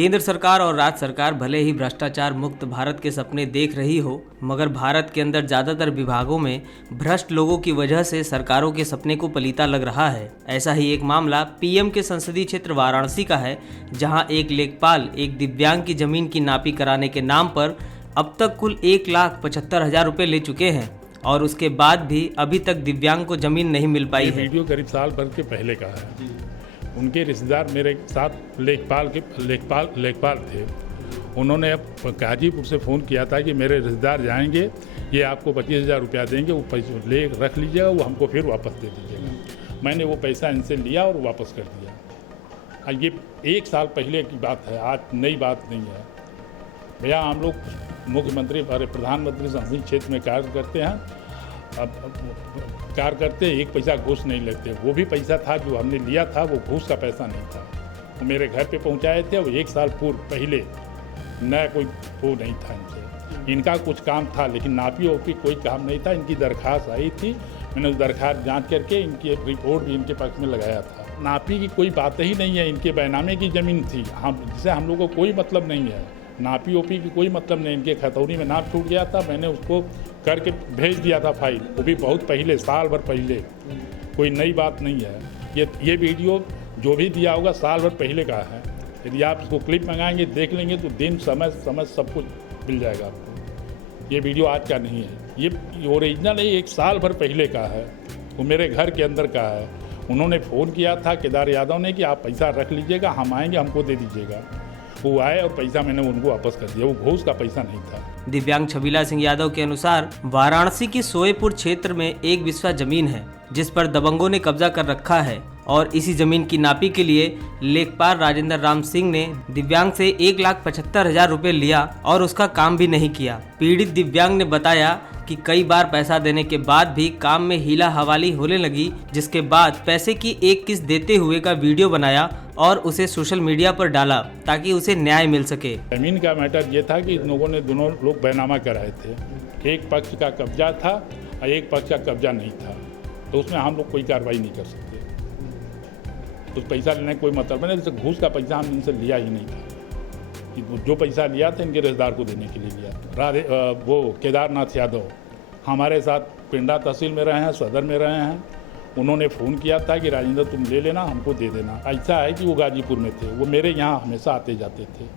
केंद्र सरकार और राज्य सरकार भले ही भ्रष्टाचार मुक्त भारत के सपने देख रही हो, मगर भारत के अंदर ज़्यादातर विभागों में भ्रष्ट लोगों की वजह से सरकारों के सपने को पलीता लग रहा है। ऐसा ही एक मामला पीएम के संसदीय क्षेत्र वाराणसी का है, जहां एक लेखपाल एक दिव्यांग की जमीन की नापी कराने के नाम पर अब तक कुल 1,75,000 रुपये ले चुके हैं और उसके बाद भी अभी तक दिव्यांग को जमीन नहीं मिल पाई है। वीडियो करीब साल भर के पहले का है। उनके रिश्तेदार मेरे साथ लेखपाल थे। उन्होंने गाजीपुर से फ़ोन किया था कि मेरे रिश्तेदार जाएंगे, ये आपको 25,000 रुपया देंगे, वो पैसे ले रख लीजिएगा, वो हमको फिर वापस दे दीजिएगा। मैंने वो पैसा इनसे लिया और वापस कर दिया। ये 1 साल पहले की बात है, आज नई बात नहीं है भैया। हम लोग मुख्यमंत्री और प्रधानमंत्री संसदीय क्षेत्र में कार्य करते हैं। अब कार्य करते एक पैसा घूस नहीं लेते। वो भी पैसा था जो हमने लिया था, वो घूस का पैसा नहीं था। वो मेरे घर पे पहुंचाए थे। वो 1 साल पूर्व पहले नया कोई वो नहीं था इनसे। इनका कुछ काम था लेकिन नापी ओपी कोई काम नहीं था। इनकी दरख्वास्त आई थी, मैंने उस दरख्वास्त जांच करके इनकी रिपोर्ट भी इनके पक्ष में लगाया था। नापी की कोई बात ही नहीं है। इनके बैनामे की ज़मीन थी, जिससे हम लोग को कोई मतलब नहीं है। नापी ओपी की कोई मतलब नहीं। इनके खतौनी में नाप टूट गया था, मैंने उसको करके भेज दिया था फाइल। वो भी बहुत पहले, साल भर पहले। कोई नई बात नहीं है। ये वीडियो जो भी दिया होगा साल भर पहले का है। यदि आप इसको क्लिप मंगाएंगे, देख लेंगे तो दिन समय सब कुछ मिल जाएगा आपको। ये वीडियो आज का नहीं है, ये ओरिजिनल है, 1 साल भर पहले का है। वो मेरे घर के अंदर का है। उन्होंने फ़ोन किया था केदार यादव ने कि आप पैसा रख लीजिएगा, हम आएंगे, हमको दे दीजिएगा। वो आए और पैसा मैंने उनको वापस कर दिया। वो घूस का पैसा नहीं था। दिव्यांग छबीला सिंह यादव के अनुसार वाराणसी की सोएपुर क्षेत्र में एक बिस्वा जमीन है जिस पर दबंगों ने कब्जा कर रखा है और इसी जमीन की नापी के लिए लेखपाल राजेंद्र राम सिंह ने दिव्यांग से 1,75,000 रुपये लिया और उसका काम भी नहीं किया। पीड़ित दिव्यांग ने बताया कि कई बार पैसा देने के बाद भी काम में हीला हवाली होने लगी, जिसके बाद पैसे की एक किस्त देते हुए का वीडियो बनाया और उसे सोशल मीडिया पर डाला ताकि उसे न्याय मिल सके। जमीन का मैटर ये था कि इन लोगों ने दोनों लोग बैनामा कराए थे। एक पक्ष का कब्जा था और एक पक्ष का कब्जा नहीं था, तो उसमें हम लोग कोई कार्रवाई नहीं कर सकते। तो पैसा लेने का कोई मतलब नहीं। जैसे घूस का पैसा हम इनसे लिया ही नहीं था। कि जो पैसा लिया था इनके रिश्तेदार को देने के लिए लिया। वो केदारनाथ यादव हमारे साथ पिंडा तहसील में रहे हैं, सदर में रहे हैं। उन्होंने फ़ोन किया था कि राजेंद्र तुम ले लेना, हमको दे देना। ऐसा है कि वो गाजीपुर में थे, वो मेरे यहाँ हमेशा आते जाते थे।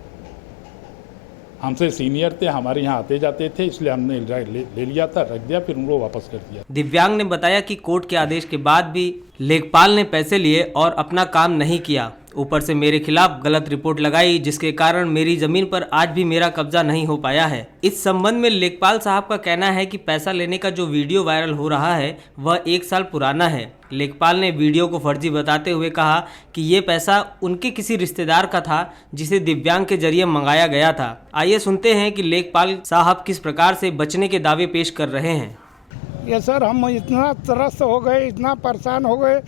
हमसे सीनियर थे, हमारे यहाँ आते जाते थे, इसलिए हमने ले लिया था, रख दिया, फिर उनको वापस कर दिया। दिव्यांग ने बताया कि कोर्ट के आदेश के बाद भी लेखपाल ने पैसे लिए और अपना काम नहीं किया। ऊपर से मेरे खिलाफ गलत रिपोर्ट लगाई, जिसके कारण मेरी जमीन पर आज भी मेरा कब्जा नहीं हो पाया है। इस संबंध में लेखपाल साहब का कहना है कि पैसा लेने का जो वीडियो वायरल हो रहा है वह 1 साल पुराना है। लेखपाल ने वीडियो को फर्जी बताते हुए कहा कि ये पैसा उनके किसी रिश्तेदार का था जिसे दिव्यांग के जरिए मंगाया गया था। आइए सुनते हैं कि लेखपाल साहब किस प्रकार से बचने के दावे पेश कर रहे हैं। ये सर, हम इतना त्रस्त हो गए, इतना परेशान हो गए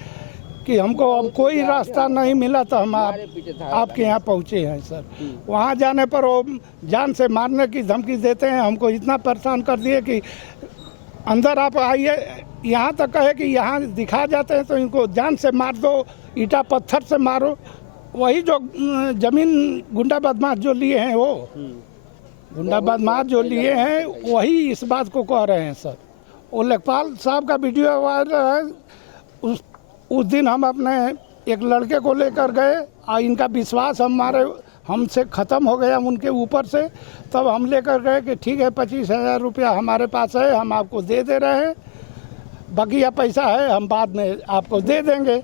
कि हमको अब कोई रास्ता नहीं मिला, तो हम आपके यहाँ पहुँचे हैं सर। वहाँ जाने पर वो जान से मारने की धमकी देते हैं। हमको इतना परेशान कर दिए कि अंदर आप आइए, यहाँ तक कहे कि यहाँ दिखा जाते हैं तो इनको जान से मार दो, ईटा पत्थर से मारो। वही जो जमीन गुंडा बदमाश जो लिए हैं, वो गुंडा बदमाश जो लिए हैं वही इस बात को कह रहे हैं सर। वो लेखपाल साहब का वीडियो वायरल है। उस दिन हम अपने एक लड़के को लेकर गए और इनका विश्वास हमसे ख़त्म हो गया उनके ऊपर से। तब हम लेकर गए कि ठीक है 25,000 रुपया हमारे पास है, हम आपको दे रहे हैं, बकिया पैसा है हम बाद में आपको दे देंगे।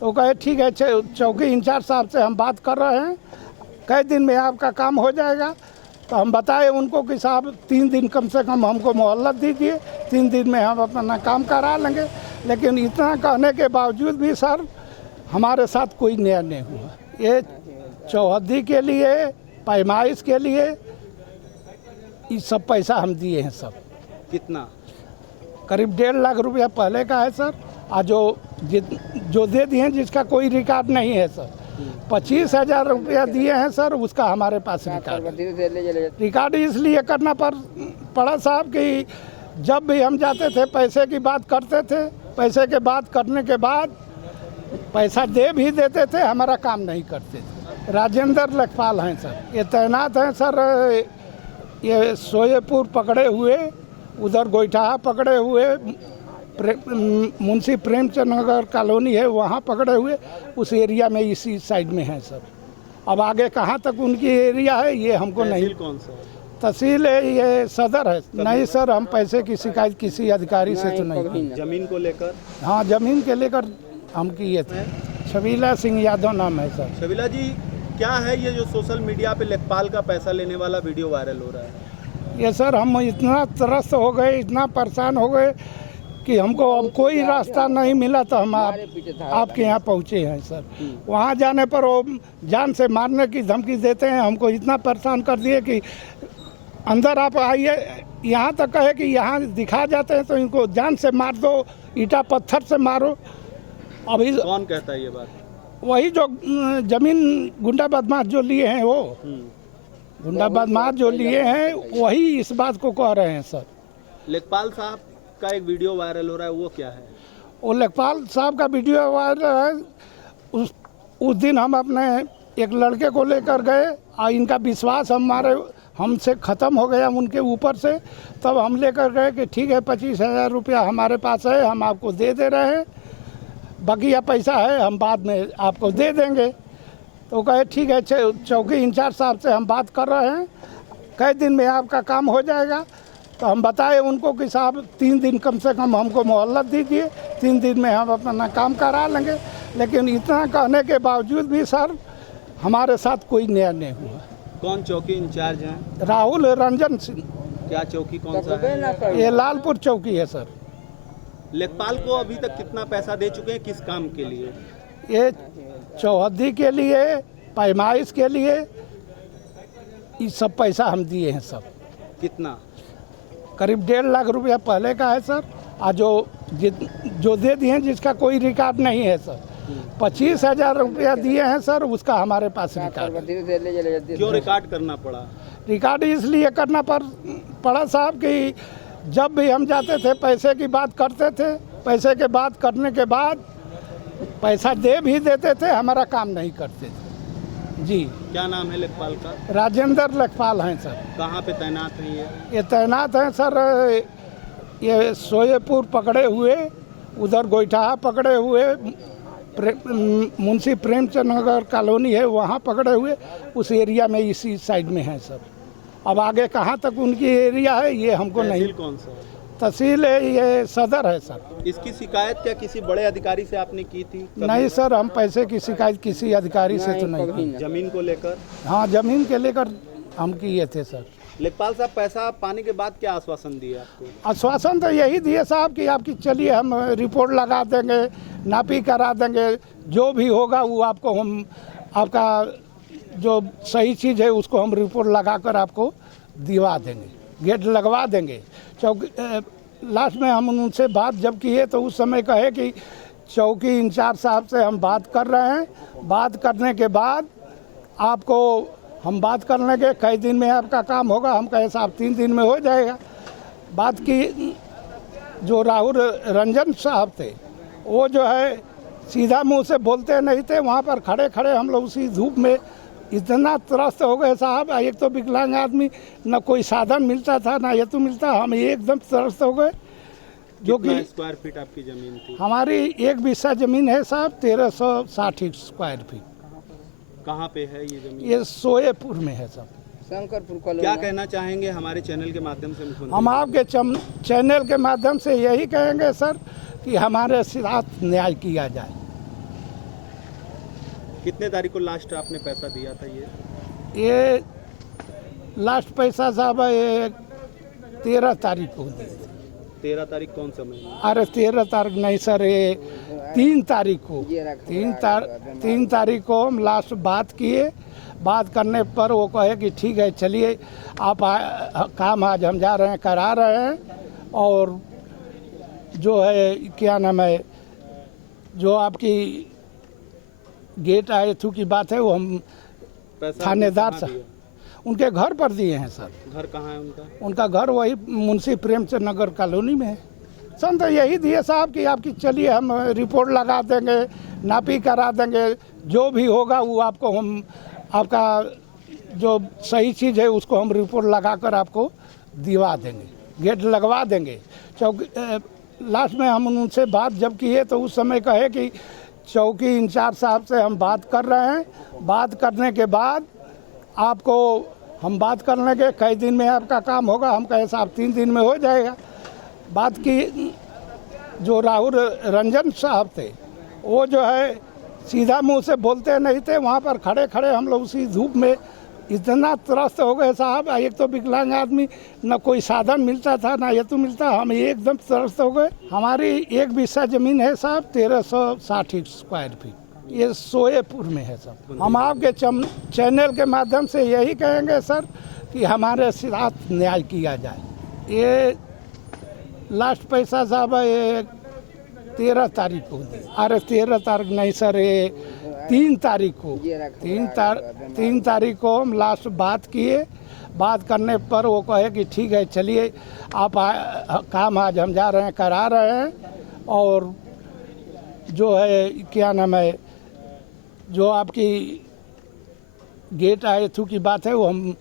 तो कहे ठीक है, चौकी इंचार्ज साहब से हम बात कर रहे हैं, कई दिन में आपका काम हो जाएगा। तो हम बताए उनको कि साहब 3 दिन कम से कम हमको मोहलत दीजिए, 3 दिन में हम अपना काम करा लेंगे। लेकिन इतना कहने के बावजूद भी सर हमारे साथ कोई न्याय नहीं हुआ। ये चौहद्दी के लिए, पैमाइश के लिए ये सब पैसा हम दिए हैं सब। कितना? करीब 1.5 लाख रुपया पहले का है सर। और जो दे दिए हैं जिसका कोई रिकॉर्ड नहीं है सर। 25,000 रुपया दिए हैं सर, उसका हमारे पास रिकॉर्ड इसलिए करना पड़ा साहब कि जब भी हम जाते थे पैसे की बात करते थे, पैसे के बात करने के बाद पैसा दे भी देते थे, हमारा काम नहीं करते थे। राजेंद्र लेखपाल हैं सर, ये तैनात हैं सर। ये सोएपुर पकड़े हुए, उधर गोईठा पकड़े हुए, मुंशी प्रेमचंद नगर कॉलोनी है वहाँ पकड़े हुए, उस एरिया में इसी साइड में है सर। अब आगे कहाँ तक उनकी एरिया है ये हमको नहीं। कौन सा तहसील है ये सदर है। नहीं सर, हम पैसे की शिकायत किसी अधिकारी से तो नहीं। जमीन को लेकर? हाँ, जमीन के लेकर हम किए थे। छबीला सिंह यादव नाम है सर। छबीला जी, क्या है ये जो सोशल मीडिया पे लेखपाल का पैसा लेने वाला वीडियो वायरल हो रहा है? ये सर हम इतना त्रस्त हो गए, इतना परेशान हो गए कि हमको अब कोई रास्ता नहीं मिला, तो हम आपके यहाँ पहुँचे हैं सर। वहाँ जाने पर वो जान से मारने की धमकी देते हैं, हमको इतना परेशान कर दिए कि अंदर आप आइए, यहाँ तक कहे कि यहाँ दिखा जाते हैं तो इनको जान से मार दो, ईटा पत्थर से मारो। अभी कौन कहता है ये बात? वही जो जमीन गुंडा बदमाश जो लिए हैं, वो गुंडा बदमाश जो लिए हैं वही इस बात को कह रहे हैं सर। लेखपाल साहब का एक वीडियो वायरल हो रहा है, वो क्या है? वो लेखपाल साहब का वीडियो वायरल है। उस दिन हम अपने एक लड़के को लेकर गए और इनका विश्वास हमसे ख़त्म हो गया उनके ऊपर से। तब हम लेकर गए कि ठीक है 25,000 रुपया हमारे पास है, हम आपको दे रहे हैं, बकिया पैसा है हम बाद में आपको दे देंगे। तो कहे ठीक है, चौकी इंचार्ज साहब से हम बात कर रहे हैं, कई दिन में आपका काम हो जाएगा। तो हम बताए उनको कि साहब 3 दिन कम से कम हमको मोहलत दीजिए, 3 दिन में हम अपना काम करा लेंगे। लेकिन इतना कहने के बावजूद भी सर हमारे साथ कोई न्याय नहीं हुआ। कौन चौकी इंचार्ज हैं? राहुल रंजन सिंह। क्या चौकी कौन सा है? ये लालपुर चौकी है सर। लेखपाल को अभी तक कितना पैसा दे चुके हैं, किस काम के लिए? ये चौहद्दी के लिए, पैमाइश के लिए, ये सब पैसा हम दिए हैं सब। कितना? करीब 1.5 लाख रुपया पहले का है सर। और जो दे दिए हैं जिसका कोई रिकॉर्ड नहीं है सर। 25,000 रुपया दिए हैं सर, उसका हमारे पास रिकॉर्ड है। क्यों रिकॉर्ड करना पड़ा? रिकॉर्ड इसलिए करना पड़ा साहब कि जब भी हम जाते थे पैसे की बात करते थे, पैसे के बात करने के बाद पैसा दे भी देते थे, हमारा काम नहीं करते थे जी। क्या नाम है लेखपाल का? राजेंद्र लेखपाल हैं सर। कहाँ पे तैनात हैं ये तैनात हैं सर। ये सोएपुर पकड़े हुए, उधर गोईठा पकड़े हुए, मुंशी प्रेमचंद नगर कॉलोनी है वहाँ पकड़े हुए, उस एरिया में इसी साइड में है सर। अब आगे कहाँ तक उनकी एरिया है ये हमको नहीं। कौन सा? तहसील है ये सदर है सर। इसकी शिकायत क्या किसी बड़े अधिकारी से आपने की थी? नहीं सर, हम पैसे की शिकायत किसी अधिकारी से तो नहीं की। जमीन को लेकर? हाँ, जमीन के लेकर हम किए थे सर। लेखपाल साहब पैसा पाने के बाद क्या आश्वासन दिया आपको? आश्वासन तो यही दिए साहब कि आपकी चलिए हम रिपोर्ट लगा देंगे, नापी करा देंगे, जो भी होगा वो आपको हम आपका जो सही चीज़ है उसको हम रिपोर्ट लगाकर आपको दिवा देंगे, गेट लगवा देंगे। चौकी लास्ट में हम उनसे बात जब किए तो उस समय कहे कि चौकी इंचार्ज साहब से हम बात कर रहे हैं, बात करने के बाद आपको हम बात कर लेंगे, कई दिन में आपका काम होगा। हम कहे साहब 3 दिन में हो जाएगा। बात की जो राहुल रंजन साहब थे वो जो है सीधा मुंह से बोलते नहीं थे। वहाँ पर खड़े खड़े हम लोग उसी धूप में इतना त्रस्त हो गए साहब। एक तो विकलांग आदमी, न कोई साधन मिलता था ना हेतु मिलता, हम एकदम त्रस्त हो गए। जो कि स्क्वायर फीट आपकी जमीन थी? हमारी 1 बिस्सा जमीन है साहब, 1360 स्क्वायर फीट। कहाँ पे है ये जमीन? ये सोएपुर में है साहब, शंकरपुर कॉलोनी। क्या कहना चाहेंगे हमारे चैनल के माध्यम से? हम आपके चैनल के माध्यम से यही कहेंगे सर कि हमारे साथ न्याय किया जाए। कितने तारीख को लास्ट आपने पैसा दिया था? ये लास्ट पैसा साहब ये 13 तारीख को दिए थे। 13 तारीख कौन सा महीना? अरे 13 तारीख नहीं सर, ये 3 तारीख को, 3 तारीख को हम लास्ट बात किए। बात करने पर वो कहे कि ठीक है चलिए आप काम आज हम जा रहे हैं, करा रहे हैं। और जो है क्या नाम है, जो आपकी गेट आए थू की बात है वो हम थानेदार साहब उनके घर पर दिए हैं सर। घर कहाँ है उनका? उनका घर वही मुंशी प्रेमचंद नगर कॉलोनी में है। सन तो यही दिए साहब कि आपकी चलिए हम रिपोर्ट लगा देंगे, नापी करा देंगे, जो भी होगा वो आपको हम आपका जो सही चीज़ है उसको हम रिपोर्ट लगाकर आपको दिवा देंगे, गेट लगवा देंगे। लास्ट में हम उनसे बात जब किए तो उस समय कहे कि चौकी इंचार्ज साहब से हम बात कर रहे हैं, बात करने के बाद आपको हम बात करने के कई दिन में आपका काम होगा। हम कहे साहब 3 दिन में हो जाएगा। बात की जो राहुल रंजन साहब थे वो जो है सीधा मुंह से बोलते नहीं थे। वहाँ पर खड़े खड़े हम लोग उसी धूप में इतना त्रस्त हो गए साहब। एक तो विकलांग आदमी, न कोई साधन मिलता था ना हेतु मिलता, हम एकदम त्रस्त हो गए। हमारी 1 बिस्सा जमीन है साहब 1360 स्क्वायर फीट, ये सोएपुर में है सर। हम आपके चैनल के माध्यम से यही कहेंगे सर कि हमारे साथ न्याय किया जाए। ये लास्ट पैसा साहब ये 13 तारीख को दी। अरे 13 तारीख नहीं सर, ये 3 तारीख को 3 तारीख को हम लास्ट बात किए। बात करने पर वो कहे कि ठीक है चलिए आप काम आज हम जा रहे हैं करा रहे हैं। और जो है क्या नाम है, जो आपकी गेट आए थू की बात है वो हम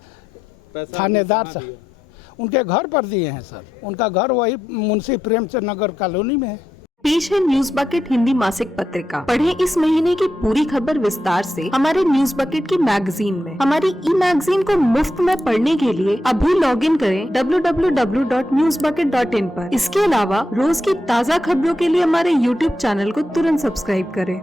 थानेदार साहब उनके घर पर दिए हैं सर। उनका घर वही मुंशी प्रेमचंद नगर कॉलोनी में है। पेश है न्यूज बकेट हिंदी मासिक पत्रिका। पढ़ें इस महीने की पूरी खबर विस्तार से हमारे न्यूज बकेट की मैगजीन में। हमारी ई मैगजीन को मुफ्त में पढ़ने के लिए अभी लॉगिन करें www.newsbucket.in पर। इसके अलावा रोज की ताज़ा खबरों के लिए हमारे YouTube चैनल को तुरंत सब्सक्राइब करें।